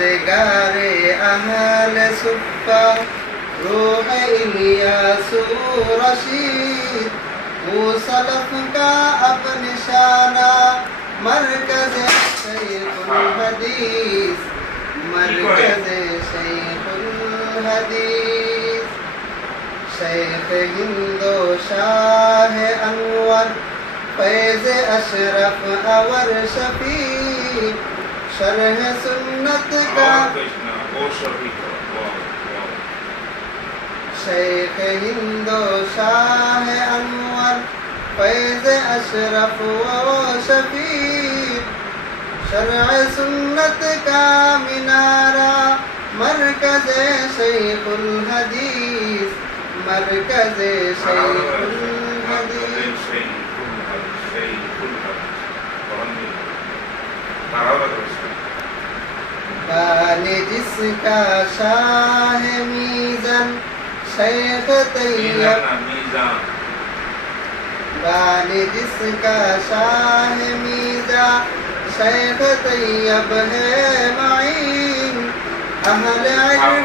یادگار اہل صفا روح الیاس رشید، وہ سلف کا اب نشانہ مرکز شیخ الحدیث، مرکز شیخ الحدیث، شیخ ہند و شاہ انور فیض اشرف اور شفیع، شرح سنت کا شیخ ہند و شاہ انور فیض اشرف و شفیع، شرع سنت کا مینارہ مرکز شیخ الحدیث، مرکز شیخ الحدیث، بان جس کا شاہ میزان شیخ طیب، بان جس کا شاہ میزان شیخ طیب ہے معین، اہل علم